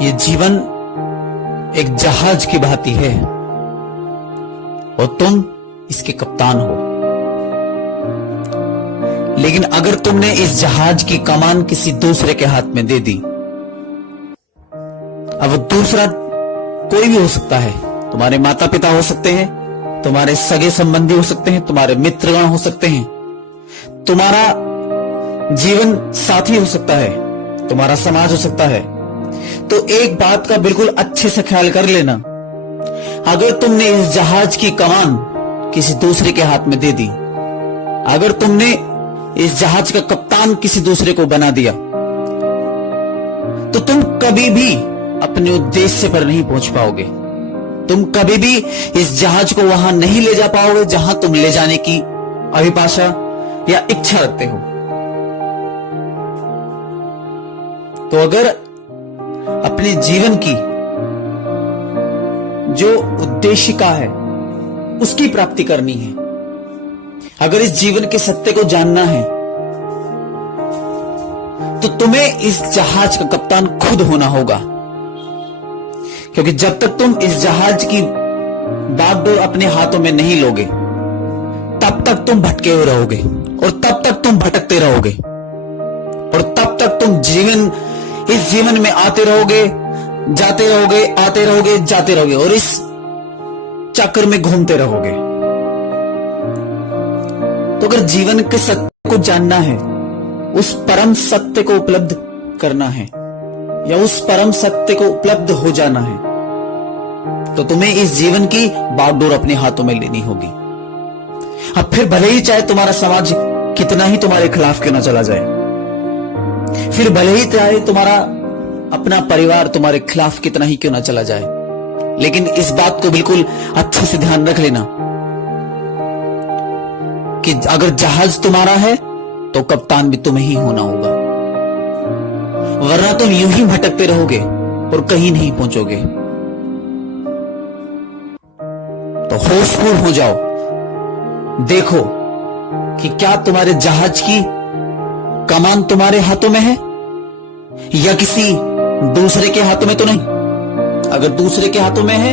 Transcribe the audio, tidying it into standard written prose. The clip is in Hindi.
ये जीवन एक जहाज की भांति है और तुम इसके कप्तान हो। लेकिन अगर तुमने इस जहाज की कमान किसी दूसरे के हाथ में दे दी, अब वो दूसरा कोई भी हो सकता है, तुम्हारे माता पिता हो सकते हैं, तुम्हारे सगे संबंधी हो सकते हैं, तुम्हारे मित्रगण हो सकते हैं, तुम्हारा जीवन साथी हो सकता है, तुम्हारा समाज हो सकता है। तो एक बात का बिल्कुल अच्छे से ख्याल कर लेना, अगर तुमने इस जहाज की कमान किसी दूसरे के हाथ में दे दी, अगर तुमने इस जहाज का कप्तान किसी दूसरे को बना दिया, तो तुम कभी भी अपने उद्देश्य पर नहीं पहुंच पाओगे। तुम कभी भी इस जहाज को वहां नहीं ले जा पाओगे जहां तुम ले जाने की अभिलाषा या इच्छा रखते हो। तो अगर अपने जीवन की जो उद्देशिका है उसकी प्राप्ति करनी है, अगर इस जीवन के सत्य को जानना है, तो तुम्हें इस जहाज का कप्तान खुद होना होगा। क्योंकि जब तक तुम इस जहाज की बागडोर अपने हाथों में नहीं लोगे, तब तक तुम भटके हुए रहोगे और तब तक तुम भटकते रहोगे और तब तक तुम इस जीवन में आते रहोगे, जाते रहोगे, आते रहोगे, जाते रहोगे और इस चक्र में घूमते रहोगे। तो अगर जीवन के सत्य को जानना है, उस परम सत्य को उपलब्ध करना है या उस परम सत्य को उपलब्ध हो जाना है, तो तुम्हें इस जीवन की बागडोर अपने हाथों में लेनी होगी। अब फिर भले ही चाहे तुम्हारा समाज कितना ही तुम्हारे खिलाफ क्यों ना चला जाए, फिर भले ही चाहे तुम्हारा अपना परिवार तुम्हारे खिलाफ कितना ही क्यों ना चला जाए, लेकिन इस बात को बिल्कुल अच्छे से ध्यान रख लेना कि अगर जहाज तुम्हारा है तो कप्तान भी तुम्हें ही होना होगा, वरना तुम यूं ही भटकते रहोगे और कहीं नहीं पहुंचोगे। तो होशपूर्ण हो जाओ, देखो कि क्या तुम्हारे जहाज की कमान तुम्हारे हाथों में है या किसी दूसरे के हाथों में तो नहीं। अगर दूसरे के हाथों में है